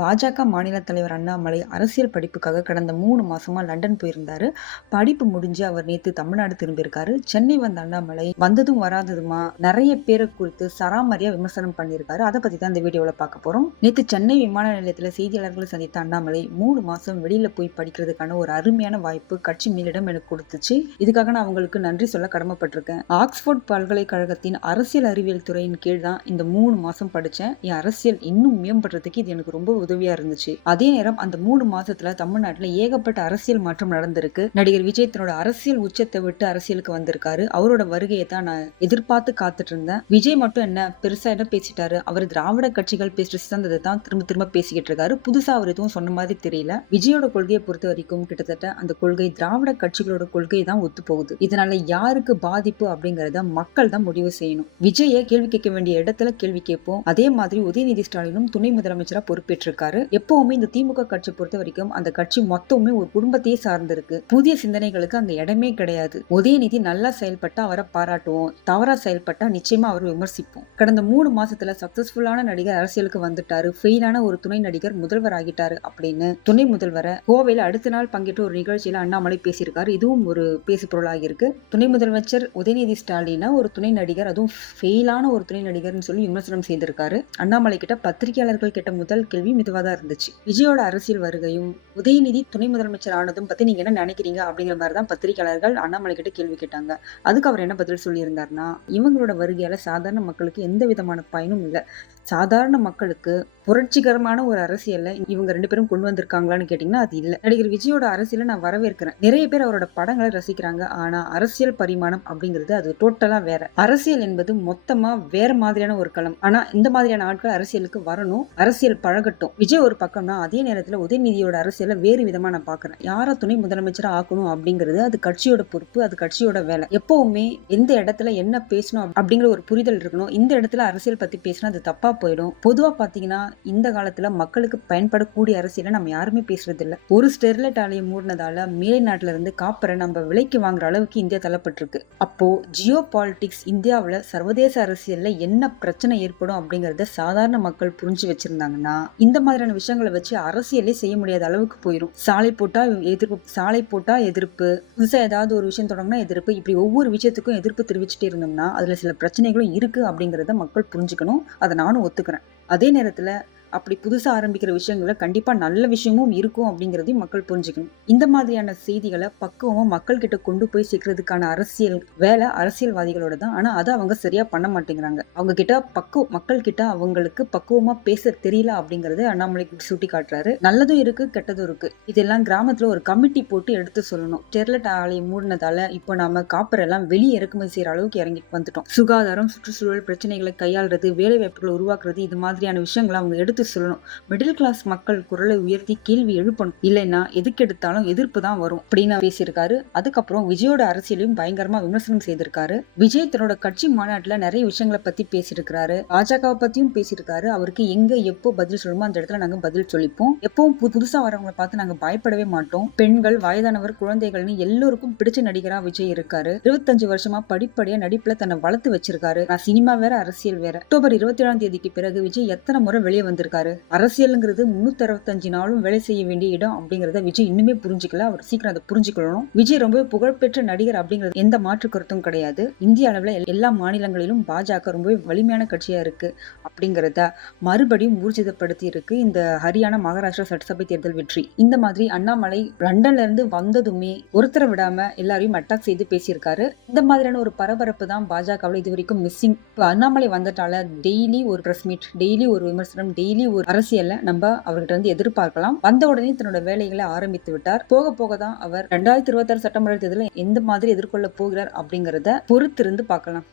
பாஜக மாநில தலைவர் அண்ணாமலை அரசியல் படிப்புக்காக கடந்த மூணு மாசமா லண்டன் போயிருந்தாரு. படிப்பு முடிஞ்சு அவர் நேற்று தமிழ்நாடு திரும்பியிருக்காரு. சென்னை வந்த அண்ணாமலை வந்ததும் வராததுமா? நிறைய பேரை குறித்து சராமரியா விமர்சனம் பண்ணியிருக்காரு. அதை பத்தி தான் இந்த வீடியோல பார்க்க போறோம். நேற்று சென்னை விமான நிலையத்துல செய்தியாளர்களை சந்தித்த அண்ணாமலை மூணு மாசம் வெளியில போய் படிக்கிறதுக்கான ஒரு அருமையான வாய்ப்பு கட்சி மேலிடம் எனக்கு கொடுத்துச்சு. இதுக்காக நான் அவங்களுக்கு நன்றி சொல்ல கடமைப்பட்டிருக்கேன். ஆக்ஸ்போர்ட் பல்கலைக்கழகத்தின் அரசியல் அறிவியல் துறையின் கீழ் தான் இந்த மூணு மாசம் படிச்சேன். என் அரசியல் இன்னும் மேம்படுறதுக்கு இது எனக்கு ரொம்ப உதவியா இருந்துச்சு. அதே நேரம் அந்த மூணு மாசத்துல தமிழ்நாட்டுல ஏகப்பட்ட அரசியல் மாற்றம் நடந்திருக்கு. நடிகர் விஜய் தன்னோட அரசியல் உச்சத்தை விட்டு அரசியலுக்கு வந்திருக்காரு. அவரோட வருகையை தான் நான் எதிர்பார்த்து காத்துட்டு இருந்தேன் விஜய் மட்டும் என்ன பெருசா என்ன பேசிட்டாரு? அவர் திராவிட கட்சிகள் பேசுற சிறந்ததை தான் திரும்ப திரும்ப பேசிக்கிட்டு இருக்காரு. புதுசா அவர் எதுவும் சொன்ன மாதிரி தெரியல. விஜயோட கொள்கையை பொறுத்த வரைக்கும் கிட்டத்தட்ட அந்த கொள்கை திராவிட கட்சிகளோட கொள்கை தான் ஒத்து போகுது. இதனால யாருக்கு பாதிப்பு அப்படிங்கறத மக்கள் தான் முடிவு செய்யணும். விஜய கேள்வி கேட்க வேண்டிய இடத்துல கேள்வி கேட்போம். அதே மாதிரி உதயநிதி ஸ்டாலினும் துணை முதலமைச்சரா பொறுப்பேற்றிருக்காரு. எப்பவுமே இந்த திமுக கட்சி பொறுத்த வரைக்கும் அந்த கட்சி மொத்தமுமே ஒரு குடும்பத்தையே சார்ந்திருக்கு. புதிய சிந்தனைகளுக்கு அங்க இடமே கிடையாது. உதயநிதி நல்லா செயல்பட்டா அவரை பாராட்டுவோம். தவறா செயல்பட்டா நிச்சயமா அவரை விமர்சிப்போம். கடந்த மூணு மாசத்துல சக்சஸ்ஃபுல்லான நடிகர் அரசியலுக்கு வந்துட்டாரு. ஃபெயிலான ஒரு துணை நடிகர் முதல்வர் ஆகிட்டாரு அப்படின்னு துணை முதல்வரை கோவையில அடுத்த நாள் பங்கேற்ற ஒரு நிகழ்ச்சியில அண்ணாமலை பேசியிருக்காரு. இதுவும் ஒரு பேசு பொருளாகி இருக்கு துணை முதலமைச்சர் உதயநிதி ஸ்டாலினா ஒரு துணை நடிகர் அதுவும் ஃபெயிலான ஒரு துணை நடிகர்னு சொல்லி விமர்சனம் செய்திருக்காரு. அண்ணாமலை கிட்ட பத்திரிகையாளர்கள் கிட்ட முதல் கேள்வி இதுவாக தான் இருந்துச்சு. விஜயோட அரசியல் வருகையும் உதயநிதி துணை முதலமைச்சர் ஆனதும் பற்றி நீங்கள் என்ன நினைக்கிறீங்க? அப்படிங்கிற மாதிரி தான் பத்திரிகையாளர்கள் அண்ணாமலை கிட்ட கேள்வி கேட்டாங்க. அதுக்கு அவர் என்ன பதில் சொல்லியிருந்தாருன்னா இவங்களோட வருகையால் சாதாரண மக்களுக்கு எந்த விதமான பயனும் இல்லை. சாதாரண மக்களுக்கு புரட்சிகரமான ஒரு அரசியலை இவங்க ரெண்டு பேரும் கொண்டு வந்திருக்காங்களான்னு கேட்டிங்கன்னா அது இல்லை. நடிகர் விஜயோட அரசியலை நான் வரவேற்கிறேன். நிறைய பேர் அவரோட படங்களை ரசிக்கிறாங்க. ஆனால் அரசியல் பரிமாணம் அப்படிங்கிறது அது டோட்டலாக வேற. அரசியல் என்பது மொத்தமாக வேற மாதிரியான ஒரு களம். ஆனால் இந்த மாதிரியான ஆட்கள் அரசியலுக்கு வரணும். அரசியல் பழகட்டும். விஜய் ஒரு பக்கம்னா அதே நேரத்தில் உதயநிதியோட அரசியலை வேறு விதமாக நான் பார்க்குறேன். யாரை துணை முதலமைச்சராக ஆக்கணும் அப்படிங்கிறது அது கட்சியோட பொறுப்பு அது கட்சியோட வேலை. எப்போவுமே எந்த இடத்துல என்ன பேசணும் அப்படிங்கிற ஒரு புரிதல் இருக்கணும். இந்த இடத்துல அரசியல் பற்றி பேசினா அது தப்பாக போயிடும். பொதுவாக பார்த்தீங்கன்னா இந்த காலத்தில் மக்களுக்கு பயன்படக்கூடிய அரசியலை நம்ம யாருமே பேசுறதில்ல. ஒரு ஸ்டெர்லைட் ஆலையை மூடினதால மேலை நாட்டில் இருந்து காப்பரை நம்ம விலைக்கு வாங்குற அளவுக்கு இந்தியா தள்ளப்பட்டிருக்கு. அப்போ ஜியோ பாலிடிக்ஸ் இந்தியாவில் சர்வதேச அரசியலில் என்ன பிரச்சனை ஏற்படும் அப்படிங்கிறத சாதாரண மக்கள் புரிஞ்சு வச்சிருந்தாங்கன்னா இந்த மாதிரியான விஷயங்களை வச்சு அரசியலே செய்ய முடியாத அளவுக்கு போயிடும் சாலை போட்டா எதிர்ப்பு சாலை போட்டா எதிர்ப்பு. புதுசா ஏதாவது ஒரு விஷயம் தொடங்கினா எதிர்ப்பு. இப்படி ஒவ்வொரு விஷயத்துக்கும் எதிர்ப்பு தெரிவிச்சுட்டே இருந்தோம்னா அதுல சில பிரச்சனைகளும் இருக்கு அப்படிங்கறத மக்கள் புரிஞ்சுக்கணும். அதை நானும் ஒத்துக்கிறேன். அதே நேரத்துல அப்படி புதுசாக ஆரம்பிக்கிற விஷயங்களில் கண்டிப்பாக நல்ல விஷயமும் இருக்கும் அப்படிங்கிறதையும் மக்கள் புரிஞ்சுக்கணும். இந்த மாதிரியான செய்திகளை பக்குவமாக மக்கள்கிட்ட கொண்டு போய் சேர்க்கறதுக்கான அரசியல் வேலை அரசியல்வாதிகளோட தான். ஆனால் அதை அவங்க சரியாக பண்ண மாட்டேங்கிறாங்க. அவங்க கிட்ட பக்கு மக்கள்கிட்ட அவங்களுக்கு பக்குவமாக பேச தெரியல அப்படிங்கிறது அண்ணாமலை சுட்டி காட்டுறாரு நல்லதும் இருக்கு கெட்டதும் இருக்கு. இதெல்லாம் கிராமத்தில் ஒரு கமிட்டி போட்டு எடுத்து சொல்லணும். ஸ்டெர்லைட் ஆலை மூடினதால இப்போ நாம காப்பர் எல்லாம் வெளியே இறக்குமதி செய்யற அளவுக்கு இறங்கிட்டு வந்துட்டோம். சுகாதாரம் சுற்றுச்சூழல் பிரச்சனைகளை கையாளுறது வேலை வாய்ப்புகளை உருவாக்குறது இது மாதிரியான விஷயங்களை அவங்க எடுத்து சொல்லணும். மிடில் கிளாஸ் மக்கள் குரலை உயர்த்தி கேள்வி எழுப்பணும். இல்லைன்னா எதுக்கு எடுத்தாலும் எதிர்ப்பு தான் வரும். அப்படின்னு பேசியிருக்காரு. அதுக்கப்புறம் விஜயோட அரசியலையும் பயங்கரமா விமர்சனம் செய்திருக்காரு. விஜய் தன்னோட கட்சி மாநாட்டுல நிறைய விஷயங்களை பத்தி பேசியிருக்காரு பாஜகவை பத்தியும் பேசியிருக்காரு. அவருக்கு எங்க எப்போ பதில் சொல்லணுமோ அந்த இடத்துல நாங்க பதில் சொல்லிப்போம். எப்பவும் புது- புதுசா வரவங்களை பார்த்து நாங்க பயப்படவே மாட்டோம். பெண்கள் வயதானவர் குழந்தைகள்னு எல்லோருக்கும் பிடிச்ச நடிகரா விஜய் இருக்காரு. இருபத்தஞ்சு வருஷமா படிப்படியா நடிப்புல தன்னை வளர்த்து வச்சிருக்காரு. நான் சினிமா வேற அரசியல் வேற. அக்டோபர் இருபத்தி ஏழாம் தேதிக்கு பிறகு விஜய் எத்தனை முறை வெளியே இருக்காரு. அரசியலுங்கிறது முன்னூத்தி அறுபத்தஞ்சு நாளும் வேலை செய்ய வேண்டிய இடம் அப்படிங்கறத விஜய் இன்னுமே புரிஞ்சுக்கல. அவர் சீக்கிரம் அதை புரிஞ்சுக்கணும். விஜய் ரொம்ப புகழ்பெற்ற நடிகர் அப்படிங்கிறது எந்த மாற்று கருத்தும் கிடையாது. இந்திய அளவில் எல்லா மாநிலங்களிலும் பாஜக ரொம்பவே வலிமையான கட்சியா இருக்கு அப்படிங்கிறத மறுபடியும் ஊர்ஜிதப்படுத்தி இருக்கு இந்த ஹரியானா மகாராஷ்டிரா சட்டசபை தேர்தல் வெற்றி. இந்த மாதிரி அண்ணாமலை லண்டன்ல இருந்து வந்ததுமே ஒருத்தரை விடாம எல்லாரையும் அட்டாக் செய்து பேசியிருக்காரு. இந்த மாதிரியான ஒரு பரபரப்பு தான் பாஜகவில் இது வரைக்கும் மிஸ்ஸிங் இப்போ அண்ணாமலை வந்ததால டெய்லி ஒரு பிரஸ் மீட் டெய்லி ஒரு விமர்சனம் டெய்லி ஒரு அரசியல்ல நம்ம அவர்கிட்ட வந்து எதிர்பார்க்கலாம். வந்த உடனே தன்னோட வேலைகளை ஆரம்பித்து விட்டார். போக போக தான் அவர் ரெண்டாயிரத்தி இருபத்தாறு சட்டமன்ற தேர்தலில் எந்த மாதிரி எதிர்கொள்ள போகிறார் அப்படிங்கறத பொறுத்திருந்து பார்க்கலாம்.